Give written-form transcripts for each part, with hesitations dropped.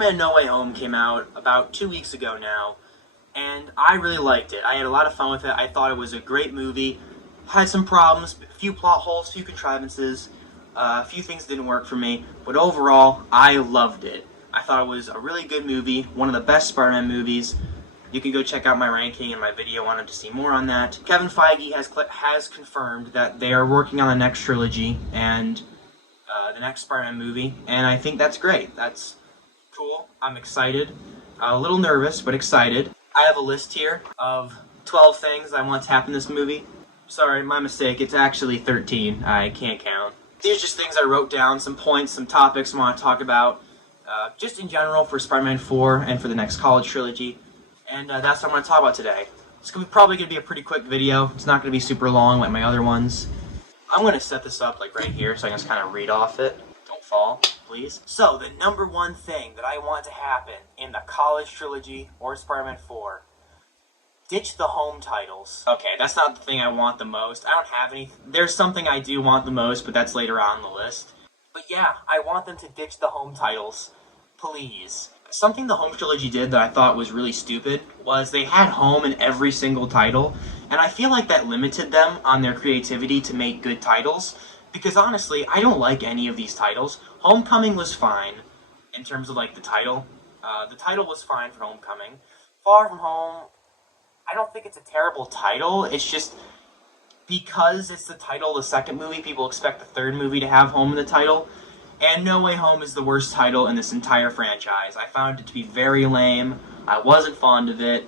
Spider-Man No Way Home came out about 2 weeks ago now, and I really liked it. I had a lot of fun with it. I thought it was a great movie. Had some problems, a few plot holes, a few contrivances, a few things didn't work for me, but overall, I loved it. I thought it was a really good movie, one of the best Spider-Man movies. You can go check out my ranking and my video on it to see more on that. Kevin Feige has confirmed that they are working on the next trilogy and the next Spider-Man movie, and I think that's great. That's cool. I'm excited. A little nervous, but excited. I have a list here of 12 things I want to happen in this movie. Sorry, my mistake. It's actually 13. I can't count. These are just things I wrote down, some points, some topics I want to talk about, just in general for Spider-Man 4 and for the next college trilogy. And that's what I'm going to talk about today. It's probably going to be a pretty quick video. It's not going to be super long like my other ones. I'm going to set this up like right here so I can just kind of read off it. Don't fall, please. So, the number one thing that I want to happen in the college trilogy or Spider-Man 4, ditch the home titles. Okay, that's not the thing I want the most. I don't have any. There's something I do want the most, but that's later on the list. But yeah, I want them to ditch the home titles. Please. Something the home trilogy did that I thought was really stupid was they had home in every single title, and I feel like that limited them on their creativity to make good titles, because honestly, I don't like any of these titles. Homecoming was fine in terms of like the title. The title was fine for Homecoming. Far From Home, I don't think it's a terrible title. It's just because it's the title of the second movie, people expect the third movie to have home in the title. And No Way Home is the worst title in this entire franchise. I found it to be very lame. I wasn't fond of it.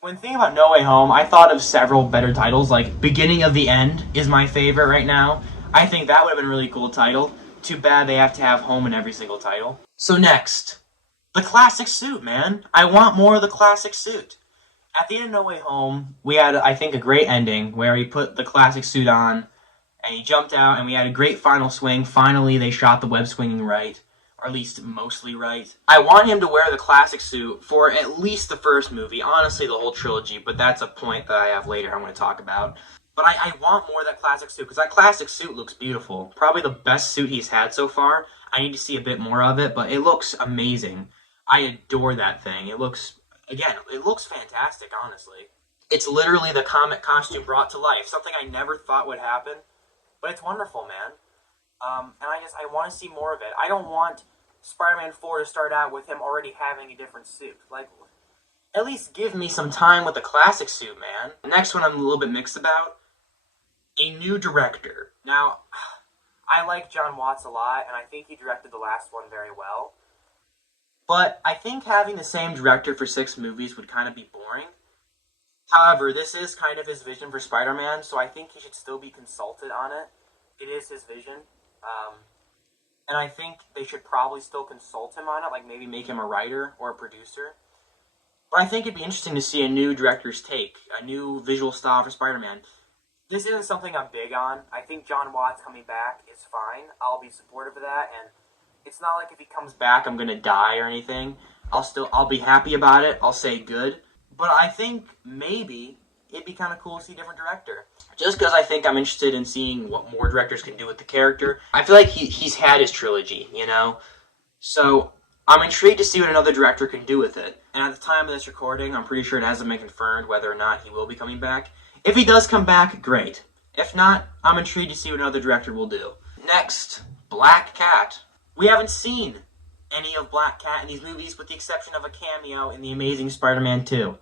When thinking about No Way Home, I thought of several better titles, like Beginning of the End is my favorite right now. I think that would have been a really cool title. Too bad they have to have home in every single title. So next, the classic suit, man. I want more of the classic suit. At the end of No Way Home, we had, I think, a great ending where he put the classic suit on, and he jumped out, and we had a great final swing. Finally, they shot the web swinging right, or at least mostly right. I want him to wear the classic suit for at least the first movie, honestly the whole trilogy, but that's a point that I have later I'm going to talk about. But I want more of that classic suit, because that classic suit looks beautiful. Probably the best suit he's had so far. I need to see a bit more of it, but it looks amazing. I adore that thing. It looks fantastic, honestly. It's literally the comic costume brought to life, something I never thought would happen. But it's wonderful, man. And I want to see more of it. I don't want Spider-Man 4 to start out with him already having a different suit. Like, at least give me some time with the classic suit, man. The next one I'm a little bit mixed about. A new director. Now, I like John Watts a lot, and I think he directed the last one very well. But I think having the same director for 6 movies would kind of be boring. However, this is kind of his vision for Spider-Man, so I think he should still be consulted on it. It is his vision. And I think they should probably still consult him on it, like maybe make him a writer or a producer. But I think it'd be interesting to see a new director's take, a new visual style for Spider-Man. This isn't something I'm big on. I think John Watts coming back is fine. I'll be supportive of that, and it's not like if he comes back I'm gonna die or anything. I'll be happy about it. I'll say good. But I think maybe it'd be kind of cool to see a different director. Just because I think I'm interested in seeing what more directors can do with the character. I feel like he's had his trilogy, you know? So I'm intrigued to see what another director can do with it. And at the time of this recording, I'm pretty sure it hasn't been confirmed whether or not he will be coming back. If he does come back, great. If not, I'm intrigued to see what another director will do. Next, Black Cat. We haven't seen any of Black Cat in these movies with the exception of a cameo in The Amazing Spider-Man 2.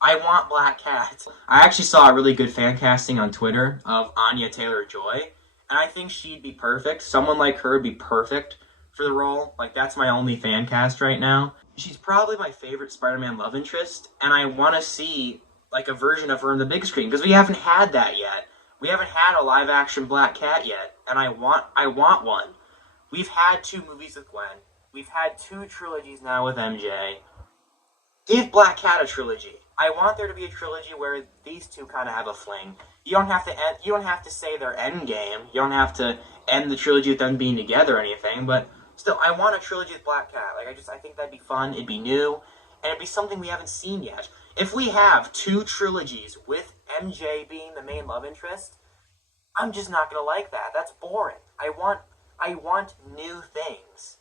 I want Black Cat. I actually saw a really good fan casting on Twitter of Anya Taylor-Joy, and I think she'd be perfect. Someone like her would be perfect for the role. Like, that's my only fan cast right now. She's probably my favorite Spider-Man love interest, and I want to see, like, a version of her on the big screen, because we haven't had that yet. We haven't had a live-action Black Cat yet, and I want one. We've had 2 movies with Gwen. We've had 2 trilogies now with MJ. Give Black Cat a trilogy. I want there to be a trilogy where these two kind of have a fling. You don't have to say their end game. You don't have to end the trilogy with them being together or anything. But still, I want a trilogy with Black Cat. Like I think that'd be fun. It'd be new, and it'd be something we haven't seen yet. If we have 2 trilogies with MJ being the main love interest, I'm just not gonna like that. That's boring. I want new things.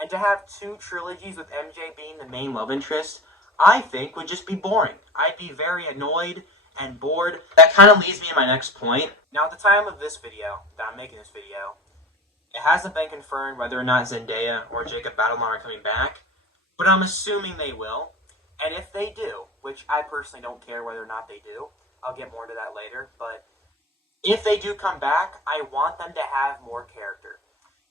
And to have two trilogies with MJ being the main love interest, I think would just be boring. I'd be very annoyed and bored. That kind of leads me to my next point. Now, at the time of this video, that I'm making this video, it hasn't been confirmed whether or not Zendaya or Jacob Batalon are coming back, but I'm assuming they will. And if they do, which I personally don't care whether or not they do, I'll get more into that later, but if they do come back, I want them to have more character.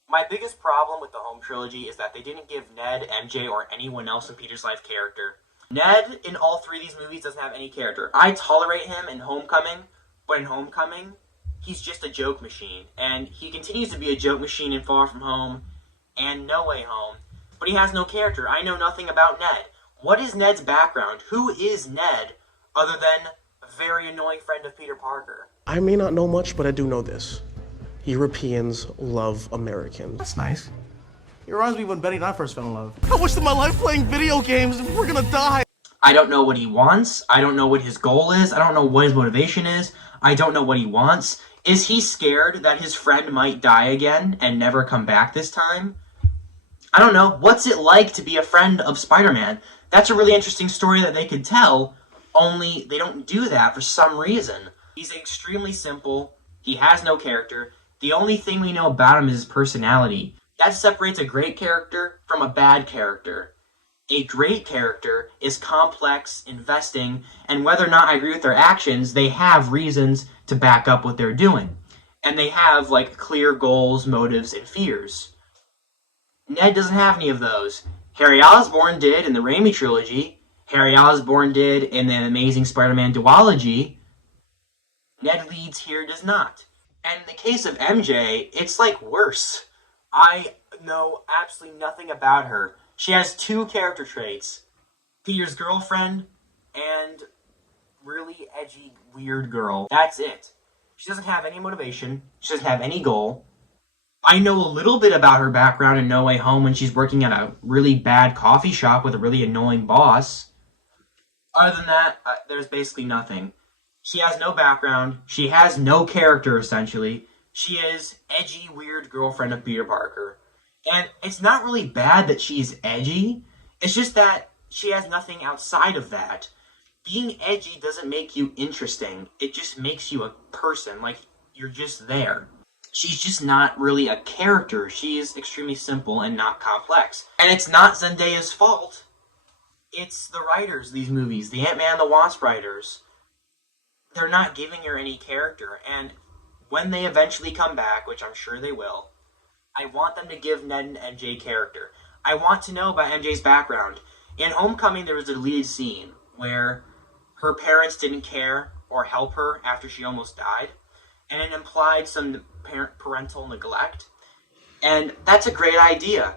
My biggest problem with the Home trilogy is that they didn't give Ned, MJ, or anyone else in Peter's life character. Ned, in all three of these movies, doesn't have any character. I tolerate him in Homecoming, but in Homecoming, he's just a joke machine. And he continues to be a joke machine in Far From Home and No Way Home, but he has no character. I know nothing about Ned. What is Ned's background? Who is Ned, other than a very annoying friend of Peter Parker? I may not know much, but I do know this. Europeans love Americans. That's nice. It reminds me when Betty and I first fell in love. I wasted my life playing video games and we're gonna die. I don't know what he wants. I don't know what his goal is. I don't know what his motivation is. I don't know what he wants. Is he scared that his friend might die again and never come back this time? I don't know. What's it like to be a friend of Spider-Man? That's a really interesting story that they could tell, only they don't do that for some reason. He's extremely simple. He has no character. The only thing we know about him is his personality. That separates a great character from a bad character. A great character is complex, investing, and whether or not I agree with their actions, they have reasons to back up what they're doing. And they have, like, clear goals, motives, and fears. Ned doesn't have any of those. Harry Osborn did in the Raimi trilogy. Harry Osborn did in the Amazing Spider-Man duology. Ned Leeds here does not. And in the case of MJ, it's like worse. I know absolutely nothing about her. She has two character traits. Peter's girlfriend and really edgy, weird girl. That's it. She doesn't have any motivation. She doesn't have any goal. I know a little bit about her background in No Way Home when she's working at a really bad coffee shop with a really annoying boss. Other than that, there's basically nothing. She has no background. She has no character, essentially. She is edgy, weird girlfriend of Peter Parker. And it's not really bad that she's edgy. It's just that she has nothing outside of that. Being edgy doesn't make you interesting. It just makes you a person. Like, you're just there. She's just not really a character. She is extremely simple and not complex. And it's not Zendaya's fault. It's the writers of these movies, the Ant-Man and the Wasp writers. They're not giving her any character. And when they eventually come back, which I'm sure they will, I want them to give Ned and MJ character. I want to know about MJ's background. In Homecoming, there was a deleted scene where her parents didn't care or help her after she almost died. And it implied some parental neglect. And that's a great idea.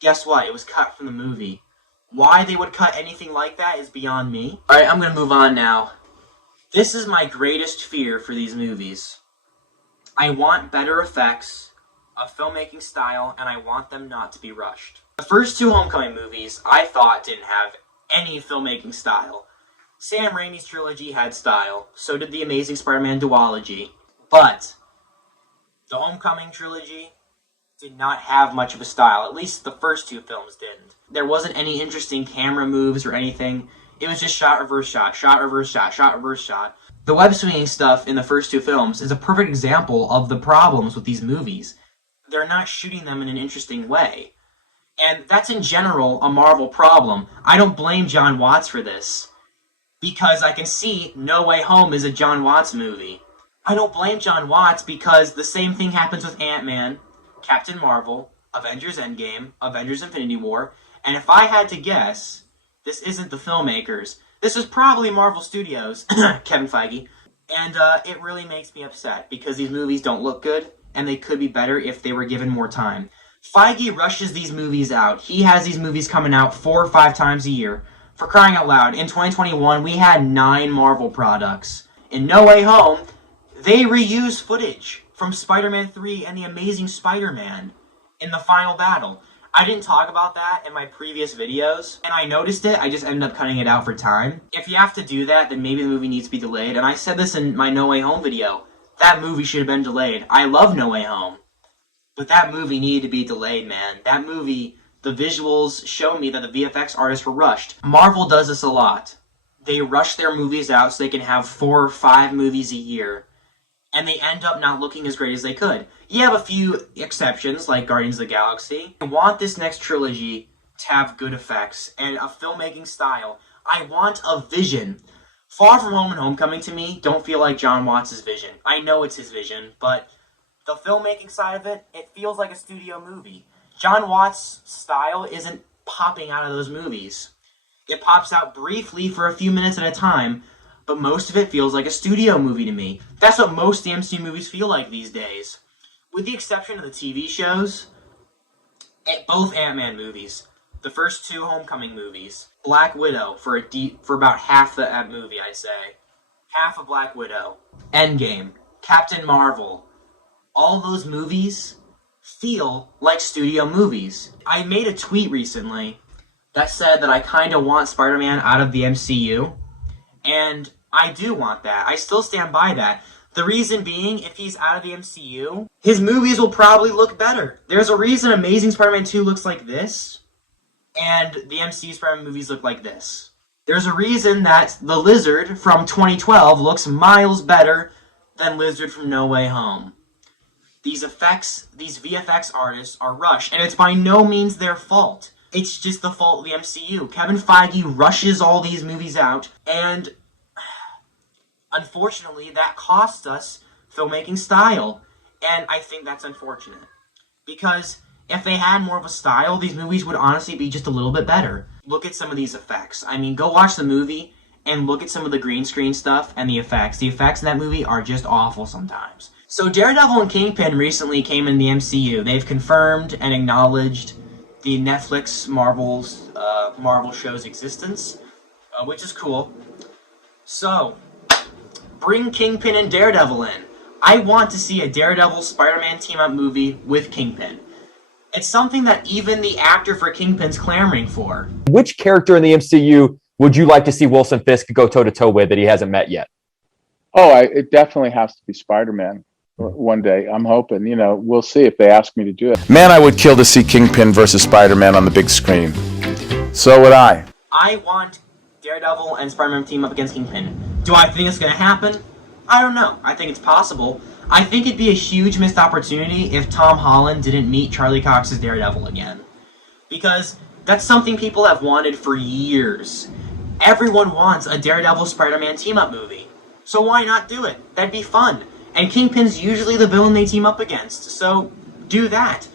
Guess what? It was cut from the movie. Why they would cut anything like that is beyond me. Alright, I'm going to move on now. This is my greatest fear for these movies. I want better effects, a filmmaking style, and I want them not to be rushed. The first two Homecoming movies, I thought, didn't have any filmmaking style. Sam Raimi's trilogy had style. So did the Amazing Spider-Man duology. But the Homecoming trilogy did not have much of a style. At least the first two films didn't. There wasn't any interesting camera moves or anything. It was just shot, reverse shot, shot, reverse shot, shot, reverse shot. The web swinging stuff in the first two films is a perfect example of the problems with these movies. They're not shooting them in an interesting way. And that's in general a Marvel problem. I don't blame John Watts for this, because I can see No Way Home is a John Watts movie. I don't blame John Watts because the same thing happens with Ant-Man, Captain Marvel, Avengers Endgame, Avengers Infinity War, and if I had to guess, this isn't the filmmakers. This is probably Marvel Studios, Kevin Feige, and it really makes me upset because these movies don't look good, and they could be better if they were given more time. Feige rushes these movies out. He has these movies coming out 4 or 5 times a year. For crying out loud, in 2021, we had 9 Marvel products. In No Way Home, they reuse footage from Spider-Man 3 and The Amazing Spider-Man in the final battle. I didn't talk about that in my previous videos, and I noticed it, I just ended up cutting it out for time. If you have to do that, then maybe the movie needs to be delayed, and I said this in my No Way Home video. That movie should have been delayed. I love No Way Home, but that movie needed to be delayed, man. That movie, The visuals show me that the VFX artists were rushed. Marvel does this a lot. They rush their movies out so they can have 4 or 5 movies a year, and they end up not looking as great as they could. You have a few exceptions, like Guardians of the Galaxy. I want this next trilogy to have good effects and a filmmaking style. I want a vision. Far From Home and Homecoming, to me, don't feel like John Watts' vision. I know it's his vision, but the filmmaking side of it, it feels like a studio movie. John Watts' style isn't popping out of those movies. It pops out briefly for a few minutes at a time, but most of it feels like a studio movie to me. That's what most of the MCU movies feel like these days. With the exception of the TV shows, both Ant-Man movies, the first 2 Homecoming movies, Black Widow for about half that movie, I'd say. Half of Black Widow, Endgame, Captain Marvel, all those movies feel like studio movies. I made a tweet recently that said that I kind of want Spider-Man out of the MCU, and I do want that. I still stand by that. The reason being, if he's out of the MCU, his movies will probably look better. There's a reason Amazing Spider-Man 2 looks like this, and the MCU Spider-Man movies look like this. There's a reason that the Lizard from 2012 looks miles better than Lizard from No Way Home. These VFX artists are rushed, and it's by no means their fault. It's just the fault of the MCU. Kevin Feige rushes all these movies out, and unfortunately, that costs us filmmaking style. And I think that's unfortunate. Because if they had more of a style, these movies would honestly be just a little bit better. Look at some of these effects. I mean, go watch the movie and look at some of the green screen stuff and the effects. The effects in that movie are just awful sometimes. So Daredevil and Kingpin recently came in the MCU. They've confirmed and acknowledged the Netflix Marvel show's existence, which is cool. So, bring Kingpin and Daredevil in. I want to see a Daredevil Spider-Man team-up movie with Kingpin. It's something that even the actor for Kingpin's clamoring for. Which character in the MCU would you like to see Wilson Fisk go toe-to-toe with that he hasn't met yet? It definitely has to be Spider-Man. One day, I'm hoping, we'll see if they ask me to do it. Man, I would kill to see Kingpin versus Spider-Man on the big screen. So would I. I want Daredevil and Spider-Man team up against Kingpin. Do I think it's going to happen? I don't know. I think it's possible. I think it'd be a huge missed opportunity if Tom Holland didn't meet Charlie Cox's Daredevil again. Because that's something people have wanted for years. Everyone wants a Daredevil Spider-Man team-up movie. So why not do it? That'd be fun. And Kingpin's usually the villain they team up against, so do that.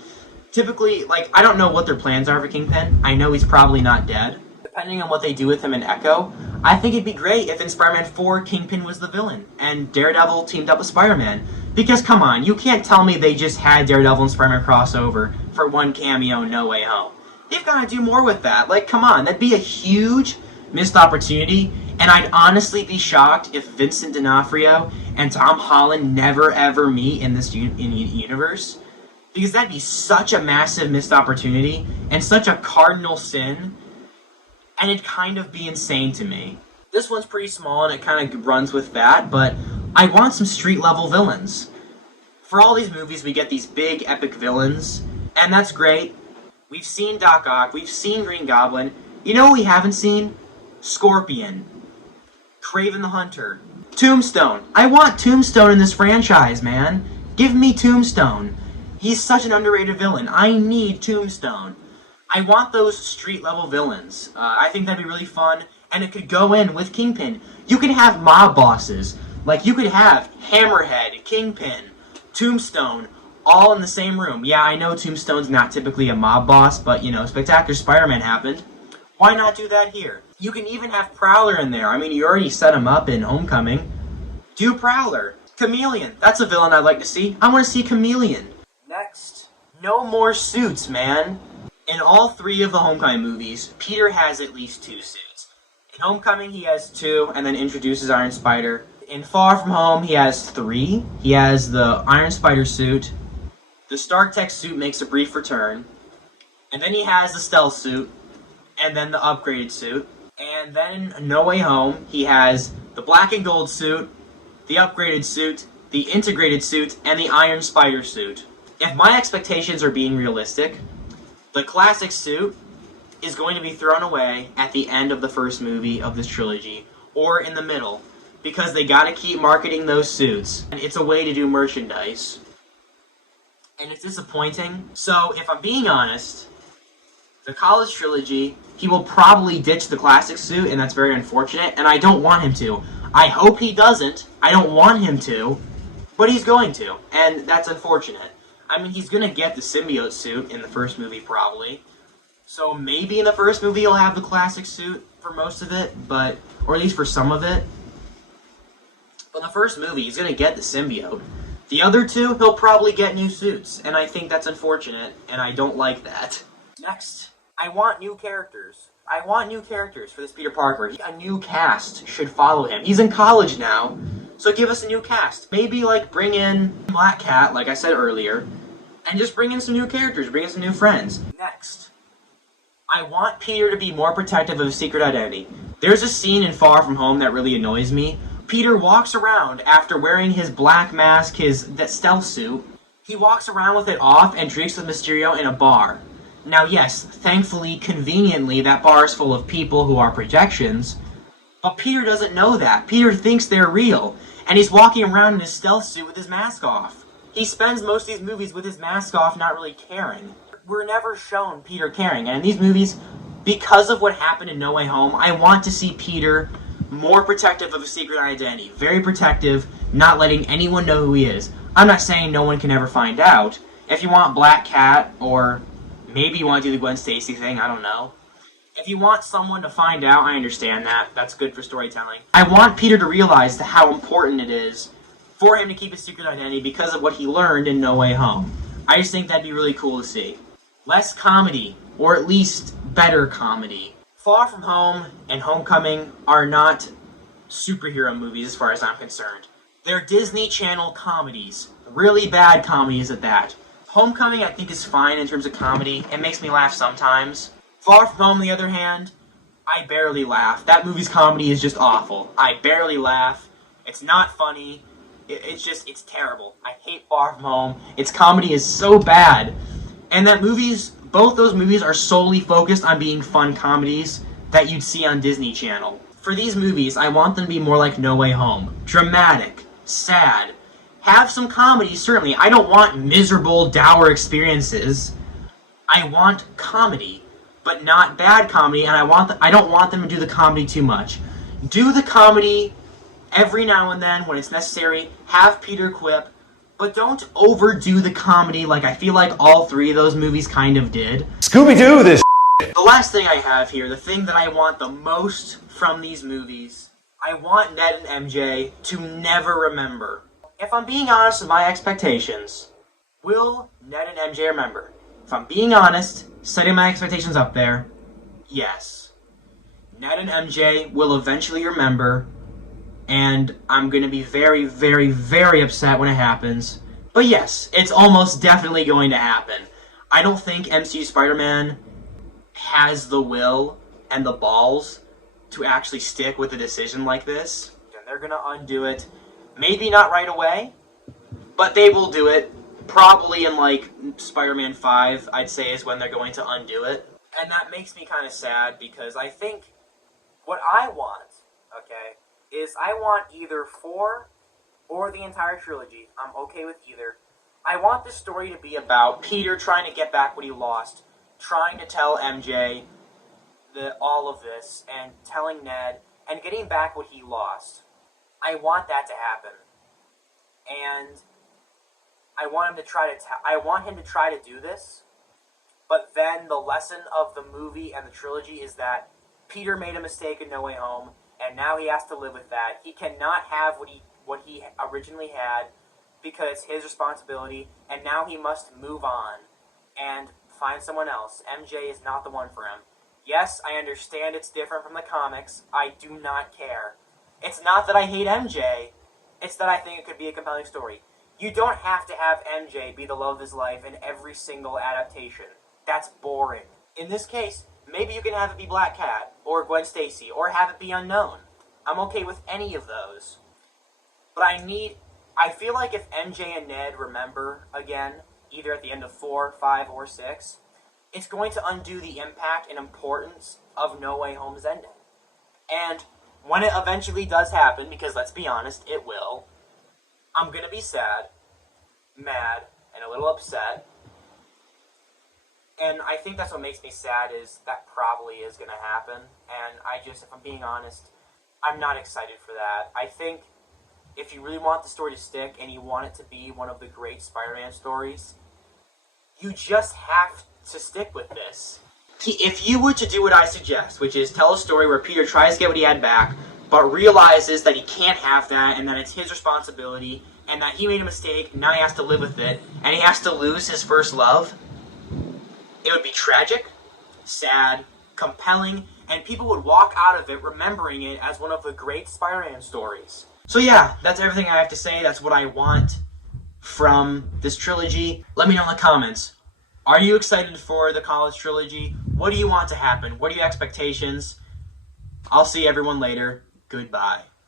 Typically, I don't know what their plans are for Kingpin. I know he's probably not dead. Depending on what they do with him in Echo, I think it'd be great if in Spider-Man 4, Kingpin was the villain, and Daredevil teamed up with Spider-Man. Because, come on, you can't tell me they just had Daredevil and Spider-Man crossover for one cameo in No Way Home. They've got to do more with that. Come on, that'd be a huge missed opportunity, and I'd honestly be shocked if Vincent D'Onofrio and Tom Holland never ever meet in this universe. Because that'd be such a massive missed opportunity, and such a cardinal sin, and it'd kind of be insane to me. This one's pretty small, and it kind of runs with that, but I want some street-level villains. For all these movies, we get these big, epic villains, and that's great. We've seen Doc Ock, we've seen Green Goblin. You know what we haven't seen? Scorpion. Kraven the Hunter. Tombstone. I want Tombstone in this franchise, man. Give me Tombstone. He's such an underrated villain. I need Tombstone. I want those street-level villains. I think that'd be really fun, and it could go in with Kingpin. You could have mob bosses. You could have Hammerhead, Kingpin, Tombstone, all in the same room. Yeah, I know Tombstone's not typically a mob boss, but, Spectacular Spider-Man happened. Why not do that here? You can even have Prowler in there. I mean, you already set him up in Homecoming. Do Prowler. Chameleon. That's a villain I'd like to see. I want to see Chameleon. Next. No more suits, man. In all 3 of the Homecoming movies, Peter has at least 2 suits. In Homecoming, he has 2, and then introduces Iron Spider. In Far From Home, he has 3. He has the Iron Spider suit. The Stark Tech suit makes a brief return. And then he has the Stealth suit. And then the upgraded suit. And then in No Way Home, he has the black and gold suit, the upgraded suit, the integrated suit, and the Iron Spider suit. If my expectations are being realistic, The classic suit is going to be thrown away at the end of the first movie of this trilogy, or in the middle, because they gotta keep marketing those suits. And it's a way to do merchandise. And it's disappointing. So, if I'm being honest, the college trilogy, he will probably ditch the classic suit, and that's very unfortunate, and I don't want him to. I hope he doesn't. I don't want him to, but he's going to, and that's unfortunate. I mean, he's gonna get the symbiote suit in the first movie, probably. So maybe in the first movie he'll have the classic suit for most of it, but, or at least for some of it. But in the first movie, he's gonna get the symbiote. The other two, he'll probably get new suits, and I think that's unfortunate, and I don't like that. Next, I want new characters. I want new characters for this Peter Parker. A new cast should follow him. He's in college now, so give us a new cast. Maybe, like, bring in Black Cat, like I said earlier, and just bring in some new characters, bring in some new friends. Next, I want Peter to be more protective of his secret identity. There's a scene in Far From Home that really annoys me. Peter walks around after wearing his black mask, that stealth suit. He walks around with it off and drinks with Mysterio in a bar. Now yes, thankfully, conveniently, that bar is full of people who are projections, but Peter doesn't know that. Peter thinks they're real, and he's walking around in his stealth suit with his mask off. He spends most of these movies with his mask off, not really caring. We're never shown Peter caring, and in these movies, because of what happened in No Way Home, I want to see Peter more protective of his secret identity. Very protective, not letting anyone know who he is. I'm not saying no one can ever find out. If you want Black Cat, or maybe you want to do the Gwen Stacy thing, I don't know. If you want someone to find out, I understand that. That's good for storytelling. I want Peter to realize how important it is for him to keep his secret identity because of what he learned in No Way Home. I just think that'd be really cool to see. Less comedy, or at least better comedy. Far From Home and Homecoming are not superhero movies as far as I'm concerned. They're Disney Channel comedies. Really bad comedies at that. Homecoming I think is fine in terms of comedy. It makes me laugh sometimes. Far From Home on the other hand, I barely laugh. That movie's comedy is just awful. I barely laugh. It's not funny. It's terrible. I hate Far From Home. Its comedy is so bad. And both those movies are solely focused on being fun comedies that you'd see on Disney Channel. For these movies, I want them to be more like No Way Home. Dramatic, sad, have some comedy, certainly. I don't want miserable, dour experiences. I want comedy, but not bad comedy, and I don't want them to do the comedy too much. Do the comedy every now and then when it's necessary. Have Peter quip, but don't overdo the comedy like I feel like all three of those movies kind of did. Scooby-Doo this. The last thing I have here, the thing that I want the most from these movies, I want Ned and MJ to never remember. If I'm being honest with my expectations, will Ned and MJ remember? If I'm being honest, setting my expectations up there, yes. Ned and MJ will eventually remember, and I'm going to be very, very, very upset when it happens. But yes, it's almost definitely going to happen. I don't think MCU Spider-Man has the will and the balls to actually stick with a decision like this. And they're going to undo it. Maybe not right away, but they will do it. Probably in, like, Spider-Man 5, I'd say, is when they're going to undo it. And that makes me kind of sad, because I think what I want, okay, is I want either 4 or the entire trilogy. I'm okay with either. I want this story to be about Peter trying to get back what he lost, trying to tell MJ all of this, and telling Ned, and getting back what he lost. I want that to happen. And I want him to try to do this, but then the lesson of the movie and the trilogy is that Peter made a mistake in No Way Home, and now he has to live with that. He cannot have what he originally had because it's his responsibility, and now he must move on and find someone else. MJ is not the one for him. Yes, I understand it's different from the comics. I do not care. It's not that I hate MJ. It's that I think it could be a compelling story. You don't have to have MJ be the love of his life in every single adaptation. That's boring. In this case, maybe you can have it be Black Cat, or Gwen Stacy, or have it be unknown. I'm okay with any of those. But I feel like if MJ and Ned remember again, either at the end of 4, 5, or 6, it's going to undo the impact and importance of No Way Home's ending. And when it eventually does happen, because let's be honest, it will, I'm going to be sad, mad, and a little upset. And I think that's what makes me sad, is that probably is going to happen. And if I'm being honest, I'm not excited for that. I think if you really want the story to stick and you want it to be one of the great Spider-Man stories, you just have to stick with this. If you were to do what I suggest, which is tell a story where Peter tries to get what he had back, but realizes that he can't have that, and that it's his responsibility, and that he made a mistake, now he has to live with it, and he has to lose his first love, it would be tragic, sad, compelling, and people would walk out of it remembering it as one of the great Spider-Man stories. So yeah, that's everything I have to say. That's what I want from this trilogy. Let me know in the comments. Are you excited for the college trilogy? What do you want to happen? What are your expectations? I'll see everyone later. Goodbye.